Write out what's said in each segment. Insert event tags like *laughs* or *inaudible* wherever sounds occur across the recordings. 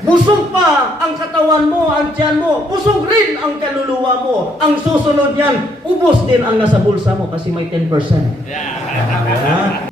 Busog pa ang katawan mo, ang tiyan mo. Busog rin ang kaluluwa mo. Ang susunod niyan, ubos din ang nasa bulsa mo kasi may 10%. Yeah.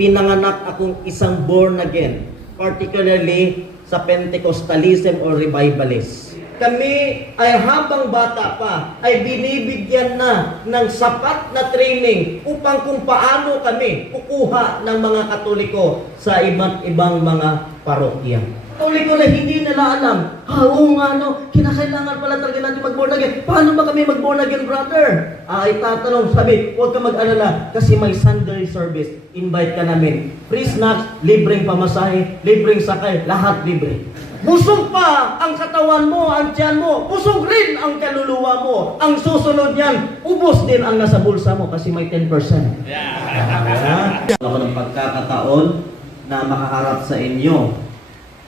Pinanganak akong isang born again, particularly sa Pentecostalism or Revivalist. Kami ay habang bata pa ay binibigyan na ng sapat na training upang kung paano kami kukuha ng mga Katoliko sa iba't ibang mga parokya. Katoliko na hindi nila alam, ah, oo nga no, kinakailangan pala talaga natin mag-born again. Paano ba kami mag-born again, brother? Ay tatanong, sabi, huwag ka mag-alala kasi may Sunday service. Invite ka namin. Free snacks, libreng pamasahe, libreng sakay, lahat libre. Busog pa ang katawan mo, ang tiyan mo. Busog rin ang kaluluwa mo. Ang susunod niyan, ubos din ang nasa bulsa mo kasi may 10%. Yeah. Ako ng pagkakataon na makaharap sa inyo.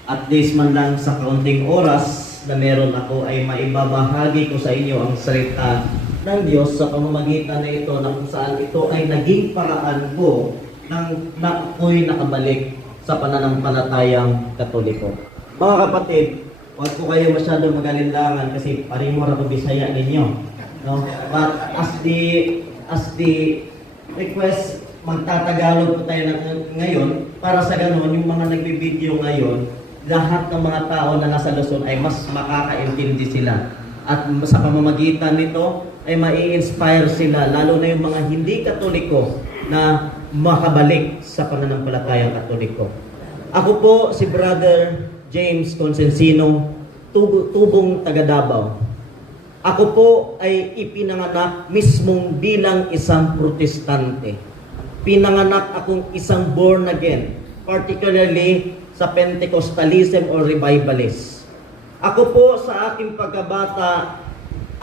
At least man lang sa kaunting oras na meron ako ay maibabahagi ko sa inyo ang salita ng Diyos sa pamamagitan na ito na kung saan ito ay naging paraan ko nang na nakabalik sa pananampalatayang katoliko. Mga kapatid, huwag ko kayo masyadong magalinlangan kasi pareho ra ko Bisaya ninyo. No? But as the as the request magtatagalog po tayo ng, ngayon para sa ganun yung mga nagbibideo ngayon lahat ng mga tao na nasa Luzon ay mas makakaintindi sila at sa pamamagitan nito ay mai-inspire sila lalo na yung mga hindi katoliko na makabalik sa pananampalatayang katoliko. Ako po si Brother James Consensino, tub- tubong taga Davao. Ako po ay ipinanganak mismong bilang isang protestante. Pinanganak akong isang born again, particularly sa Pentecostalism or Revivalist. Ako po sa aking pagkabata,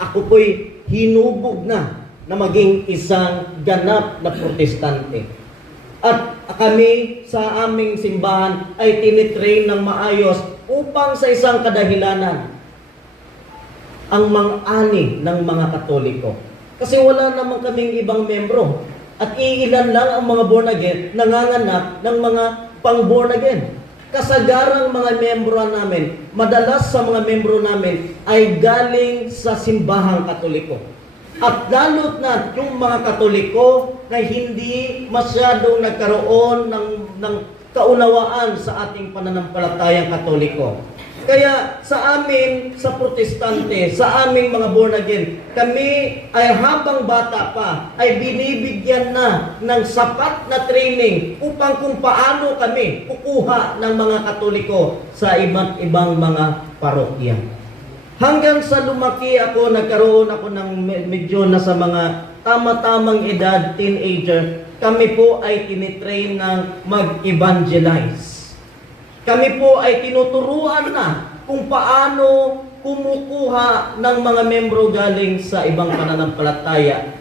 ako po'y hinubog na na maging isang ganap na protestante. At kami sa aming simbahan ay tinitrain ng maayos upang sa isang kadahilanan ang mang-ani ng mga katoliko. Kasi wala naman kaming ibang membro. At iilan lang ang mga born again nanganganak ng mga pang born again. Kasagarang mga membro namin, madalas sa mga membro namin ay galing sa simbahang katoliko. At lalo't na yung mga katoliko na hindi masyadong nagkaroon ng, ng kaunawaan sa ating pananampalatayang katoliko. Kaya sa amin, sa protestante, sa aming mga born again, kami ay habang bata pa, ay binibigyan na ng sapat na training upang kung paano kami kukuha ng mga katoliko sa iba't ibang mga parokya. Hanggang sa lumaki ako, nagkaroon ako ng me- medyo na sa mga tama-tamang edad, teenager, kami po ay tinitrain ng mag-evangelize. Kami po ay tinuturuan na kung paano kumukuha ng mga membro galing sa ibang pananampalataya.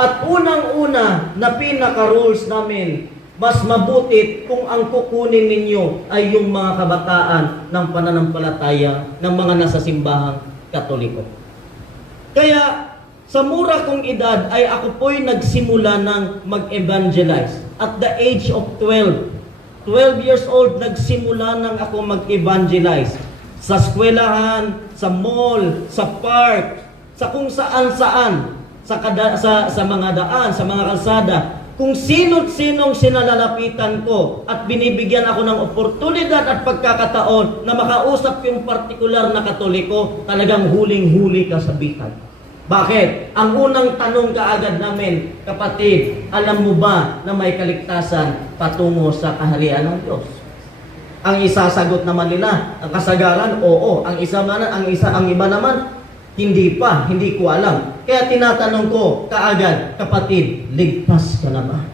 At unang-una na pinaka-rules namin, mas mabuti kung ang kukunin ninyo ay yung mga kabataan ng pananampalataya ng mga nasa simbahang katoliko. Kaya sa mura kong edad ay ako po'y nagsimula ng mag-evangelize. At the age of 12, 12 years old, nagsimula nang ako mag-evangelize. Sa eskwelahan, sa mall, sa park, sa kung saan-saan, sa, kada, sa, sa mga daan, sa mga kalsada, kung sino't sinong sinalalapitan ko at binibigyan ako ng oportunidad at pagkakataon na makausap yung partikular na katoliko, talagang huling-huli ka sa bitan. Bakit? Ang unang tanong kaagad namin, kapatid, alam mo ba na may kaligtasan patungo sa kaharian ng Diyos? Ang isasagot naman nila, ang kasagaran, oo. Ang isa man, ang isa, ang iba naman, hindi pa, hindi ko alam. Kaya tinatanong ko kaagad, kapatid, ligtas ka na ba?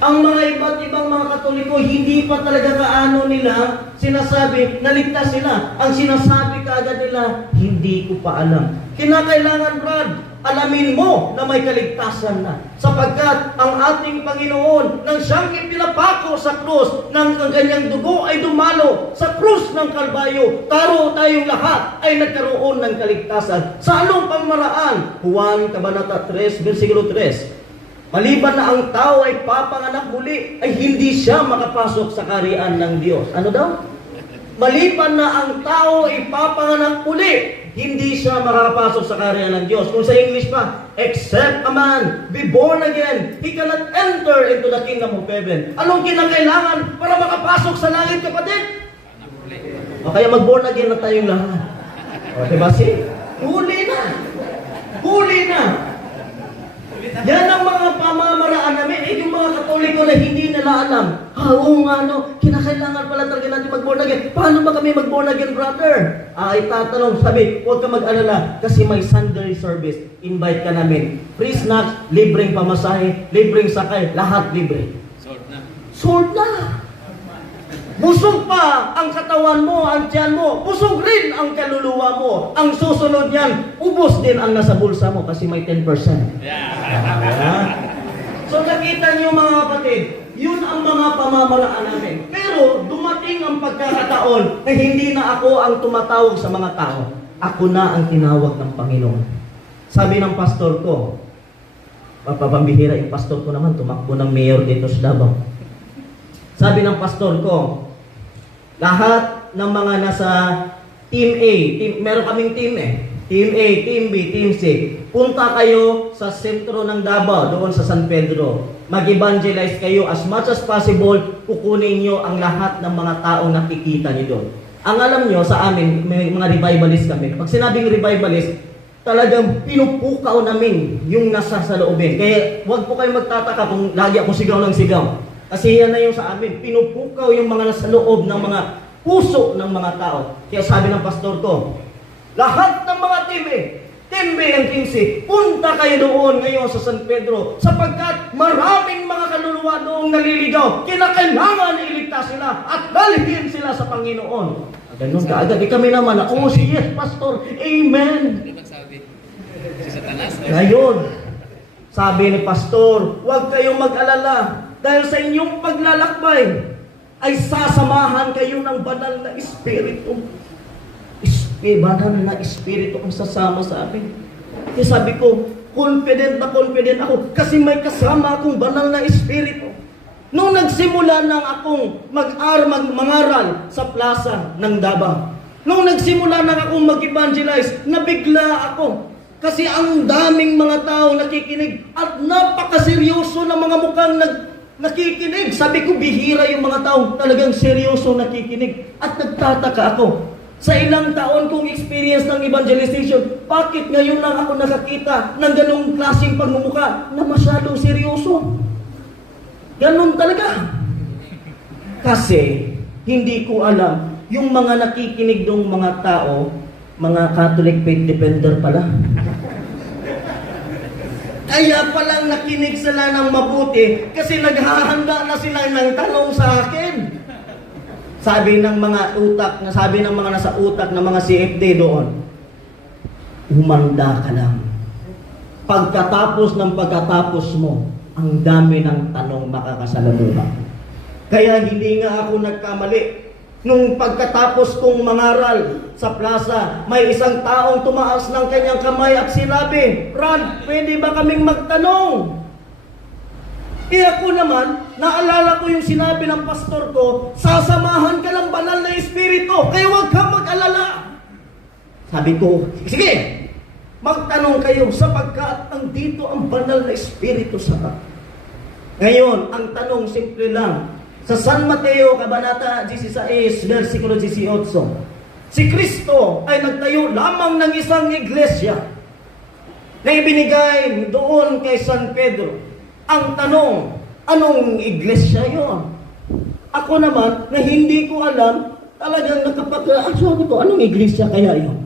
Ang mga iba't ibang mga katoliko, hindi pa talaga kaano nila sinasabi, naligtas sila. Ang sinasabi kaagad nila, hindi ko pa alam. Kinakailangan, Brad, alamin mo na may kaligtasan na. Sapagkat ang ating Panginoon, nang siyang ipinapako sa krus, ng ang kanyang dugo ay dumalo sa krus ng Kalbayo, taro tayong lahat ay nagkaroon ng kaligtasan. Sa anong pangmaraan? Juan Kabanata 3, versikulo 3. Maliban na ang tao ay papanganak muli, ay hindi siya makapasok sa karian ng Diyos. Ano daw? Maliban na ang tao ay papanganak muli, hindi siya makakapasok sa kariyan ng Diyos. Kung sa English pa, except a man be born again, he cannot enter into the kingdom of heaven. Anong kinakailangan para makapasok sa langit, kapatid? O kaya mag-born again na tayong lahat. O, diba si? Huli na. Huli na. Yan ang mga pamamaraan namin. Eh, yung mga katoliko na hindi nila alam. Ah, oo nga, no. Kinakailangan pala talaga natin mag-born again. Paano ba kami mag-born again, brother? Ah, itatanong, sabi, huwag ka mag-alala kasi may Sunday service. Invite ka namin. Free snacks, libreng pamasahe, libreng sakay, lahat libre. Sort na. Sold na. Busog pa ang katawan mo, ang tiyan mo. Busog rin ang kaluluwa mo. Ang susunod niyan, ubos din ang nasa bulsa mo kasi may 10%. Yeah. Ah. So nakita niyo mga kapatid, yun ang mga pamamaraan namin. Pero dumating ang pagkakataon na hindi na ako ang tumatawag sa mga tao. Ako na ang tinawag ng Panginoon. Sabi ng pastor ko, papapambihira yung pastor ko naman, tumakbo ng mayor dito sa Davao. Sabi ng pastor ko, lahat ng mga nasa Team A, team, meron kaming team eh. Team A, Team B, Team C. Punta kayo sa sentro ng Davao, doon sa San Pedro. Mag-evangelize kayo as much as possible, kukunin nyo ang lahat ng mga taong nakikita nyo doon. Ang alam nyo sa amin, may mga revivalist kami. Pag sinabing revivalist, talagang pinupukaw namin yung nasa sa loobin. Kaya huwag po kayo magtataka kung lagi ako sigaw ng sigaw. Kasi yan na yung sa amin. Pinupukaw yung mga nasa loob ng mga puso ng mga tao. Kaya sabi ng pastor ko, lahat ng mga Team B and C, punta kayo doon ngayon sa San Pedro sapagkat maraming mga kaluluwa doong naliligaw. Kinakailangan iligtas sila at dalhin sila sa Panginoon. Ganun kaagad. Di kami naman na, oh, si yes, Pastor. Amen. Ano nagsabi? Si Satanas? Ngayon, sabi ni Pastor, huwag kayong mag-alala dahil sa inyong paglalakbay ay sasamahan kayo ng banal na Espiritu. Espi, banal na Espiritu ang sasama sa amin. Kaya sabi ko, confident na confident ako kasi may kasama akong banal na Espiritu. Nung nagsimula nang akong mag-ar, mag mangaral sa plaza ng Davao, nung nagsimula nang akong mag-evangelize, nabigla ako. Kasi ang daming mga tao nakikinig at napakaseryoso ng mga mukhang nag, nakikinig. Sabi ko, bihira yung mga tao talagang seryoso nakikinig. At nagtataka ako. Sa ilang taon kong experience ng evangelization, bakit ngayon lang ako nakakita ng ganong klaseng pagmumuka na masyadong seryoso? Ganon talaga. Kasi, hindi ko alam, yung mga nakikinig ng mga tao, mga Catholic faith defender pala. Kaya palang nakinig sila ng mabuti kasi naghahanda na sila ng tanong sa akin. Sabi ng mga utak, na sabi ng mga nasa utak ng mga CFD doon, umanda ka lang. Pagkatapos ng pagkatapos mo, ang dami ng tanong makakasalamuha. Kaya hindi nga ako nagkamali. Nung pagkatapos kong mangaral sa plaza, may isang taong tumaas ng kanyang kamay at sinabi, Brad, pwede ba kaming magtanong? Eh ako naman, naalala ko yung sinabi ng pastor ko, sasamahan ka ng banal na espiritu, kaya huwag kang mag-alala. Sabi ko, sige, magtanong kayo sapagkat ang dito ang banal na espiritu sa akin. Ngayon, ang tanong simple lang. Sa San Mateo, Kabanata 16, versikulo 18, si Kristo ay nagtayo lamang ng isang iglesia na ibinigay doon kay San Pedro. Ang tanong, anong iglesia yon? Ako naman, na hindi ko alam, talagang nakapag... Ang sabi ko, anong iglesia kaya yon?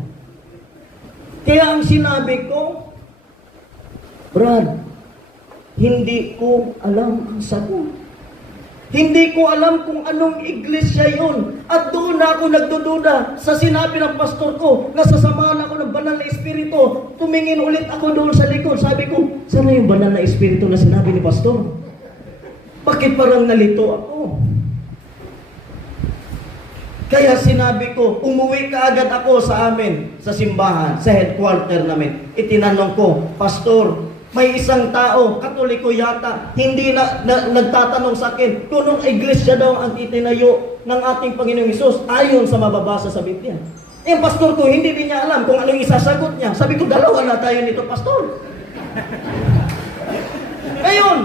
Kaya ang sinabi ko, Brad, hindi ko alam ang sagot. Hindi ko alam kung anong iglesia yun. At doon na ako nagdududa sa sinabi ng pastor ko na sasamahan ako ng banal na espiritu. Tumingin ulit ako doon sa likod. Sabi ko, sana yung banal na espiritu na sinabi ni pastor? Bakit parang nalito ako? Kaya sinabi ko, umuwi ka agad ako sa amin, sa simbahan, sa headquarter namin. Itinanong ko, Pastor, may isang tao, katoliko yata, hindi na, na nagtatanong sa akin kung anong iglesia daw ang itinayo ng ating Panginoong Isus ayon sa mababasa sa Biblia. Eh, pastor ko, hindi din niya alam kung anong isasagot niya. Sabi ko, dalawa na tayo nito, pastor. *laughs* Ngayon,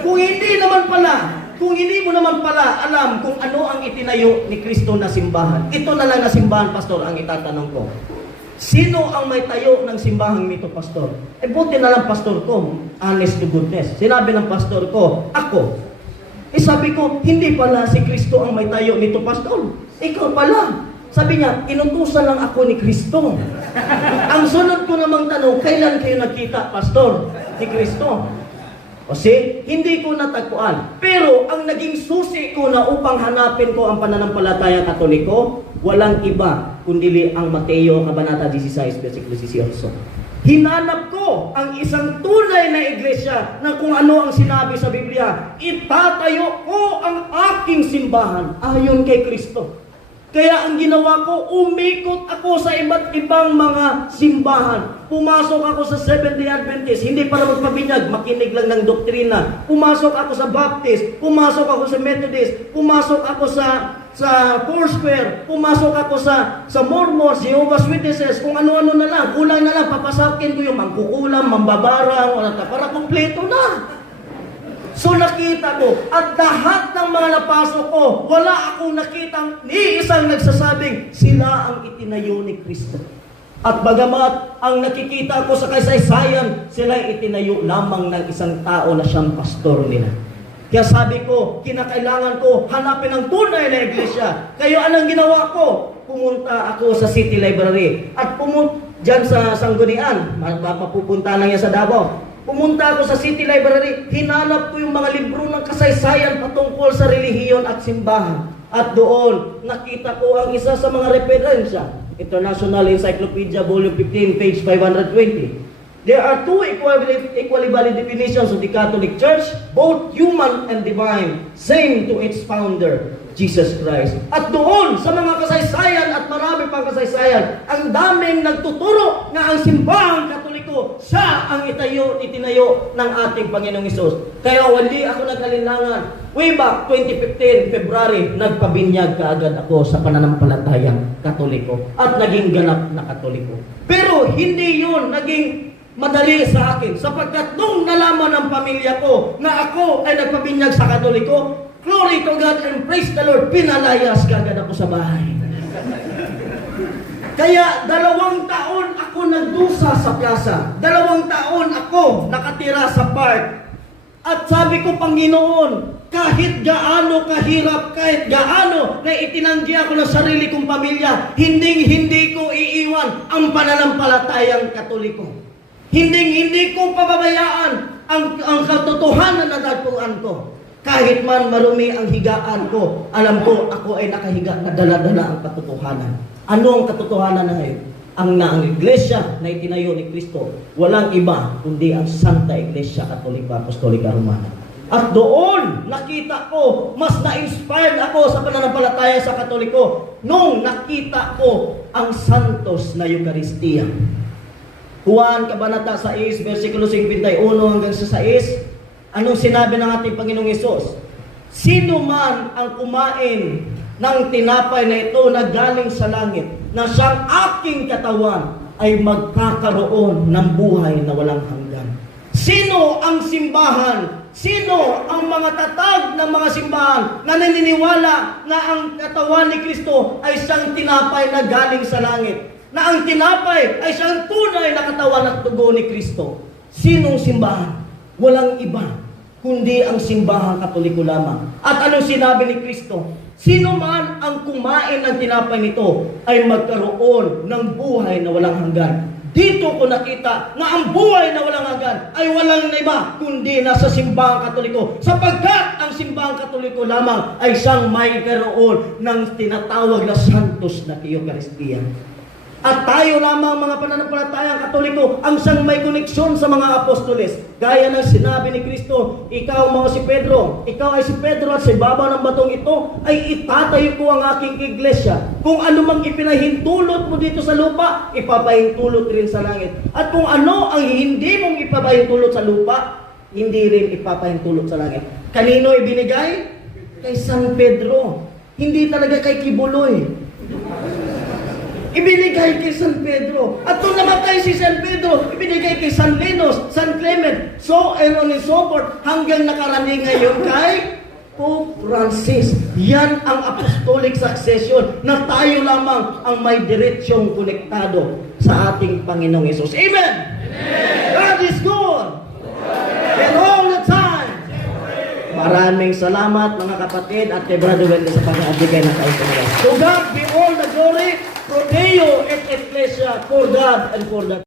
kung hindi naman pala, kung hindi mo naman pala alam kung ano ang itinayo ni Kristo na simbahan, ito na lang na simbahan, pastor, ang itatanong ko. Sino ang may tayo ng simbahang nito, pastor? Eh, buti na lang, pastor ko, honest to goodness. Sinabi ng pastor ko, ako. Eh, sabi ko, hindi pala si Kristo ang may tayo nito, pastor. Ikaw pala. Sabi niya, inutusan lang ako ni Kristo. *laughs* ang sunod ko namang tanong, kailan kayo nakita, pastor, ni Kristo? See, hindi ko natagpuan. Pero ang naging susi ko na upang hanapin ko ang pananampalataya katoliko, walang iba kundi ang Mateo Kabanata 16, versikulo 18. Hinanap ko ang isang tunay na iglesia na kung ano ang sinabi sa Biblia, itatayo ko ang aking simbahan ayon kay Kristo. Kaya ang ginawa ko, umikot ako sa iba't ibang mga simbahan. Pumasok ako sa Seventh-day Adventist, hindi para magpabinyag, makinig lang ng doktrina. Pumasok ako sa Baptist, pumasok ako sa Methodist, pumasok ako sa sa Foursquare, pumasok ako sa sa Mormons, Jehovah's Witnesses, kung ano-ano na lang, kulang na lang, papasakin ko yung mangkukulam, mambabarang, para kumpleto na. So nakita ko, at lahat ng mga napasok ko, wala akong nakitang ni isang nagsasabing, sila ang itinayo ni Kristo. At bagamat ang nakikita ko sa kasaysayan, sila ay itinayo lamang ng isang tao na siyang pastor nila. Kaya sabi ko, kinakailangan ko hanapin ang tunay na iglesia. Kaya anong ginawa ko? Pumunta ako sa City Library. At pumunta dyan sa Sanggunian, ma- ma- mapupunta lang yan sa Davao. Pumunta ako sa City Library, hinanap ko yung mga libro ng kasaysayan patungkol sa relihiyon at simbahan. At doon, nakita ko ang isa sa mga referensya. International Encyclopedia, Volume 15, page 520. There are two equally, equally valid definitions of the Catholic Church, both human and divine, same to its founder, Jesus Christ. At doon, sa mga kasaysayan at marami pang kasaysayan, ang daming nagtuturo na ang simbahang katoliko, siya ang itayo, itinayo ng ating Panginoong Isus. Kaya wali ako nag-alinlangan. Way back 2015, February, nagpabinyag kaagad ako sa pananampalatayang katoliko at naging ganap na katoliko. Pero hindi yun naging madali sa akin sapagkat nung nalaman ng pamilya ko na ako ay nagpabinyag sa katoliko, glory to God and praise the Lord, pinalayas kagad ako sa bahay. Kaya dalawang taon ako nagdusa sa plaza. Dalawang taon ako nakatira sa park. At sabi ko, Panginoon, kahit gaano kahirap, kahit gaano na itinanggi ako ng sarili kong pamilya, hindi hindi ko iiwan ang pananampalatayang katoliko. Hindi hindi ko pababayaan ang, ang katotohanan na datuan ko. Kahit man marumi ang higaan ko, alam ko ako ay nakahiga na dala-dala ang katotohanan. Ano ang katotohanan na ngayon? Ang na iglesia na itinayo ni Kristo, walang iba kundi ang Santa Iglesia Katolika Apostolika Romana. At doon, nakita ko, mas na-inspired ako sa pananampalataya sa Katoliko nung nakita ko ang Santos na Eucharistia. Juan Kabanata 6, versikulo 51 hanggang sa 6, anong sinabi ng ating Panginoong Yesus? Sino man ang kumain ng tinapay na ito na galing sa langit, na siyang aking katawan, ay magkakaroon ng buhay na walang hanggan. Sino ang simbahan? Sino ang mga tatag ng mga simbahan na naniniwala na ang katawan ni Kristo ay siyang tinapay na galing sa langit? Na ang tinapay ay siyang tunay na katawan at dugo ni Kristo? Sinong simbahan? Walang iba, kundi ang simbahang katoliko lamang. At anong sinabi ni Kristo? Sino man ang kumain ng tinapay nito ay magkaroon ng buhay na walang hanggan. dito ko nakita na ang buhay na walang hanggan ay walang iba kundi nasa simbahang katoliko. Sapagkat ang simbahang katoliko lamang ay siyang may karoon ng tinatawag na santos na Eucharistia. At tayo lamang mga pananampalatayang katoliko ang siyang may koneksyon sa mga apostoles. Gaya ng sinabi ni Kristo, ikaw mga si Pedro, ikaw ay si Pedro at sa ibabaw ng batong ito ay itatayo ko ang aking iglesia. Kung ano mang ipinahintulot mo dito sa lupa, ipapahintulot rin sa langit. At kung ano ang hindi mong ipapahintulot sa lupa, hindi rin ipapahintulot sa langit. Kanino ibinigay? Kay San Pedro. Hindi talaga kay Kibuloy. Ibinigay kay San Pedro. At kung namatay si San Pedro, ibinigay kay San Linus, San Clement, so and on and so forth, hanggang nakarating ngayon kay Pope Francis. Yan ang apostolic succession na tayo lamang ang may diretsyong konektado sa ating Panginoong Yesus. Amen! God is good! And all the time! Maraming salamat mga kapatid at kay Brother Wendell sa pag-aabigay ng kaisa To God be all the glory, pro Deo et Ecclesia, for God and for the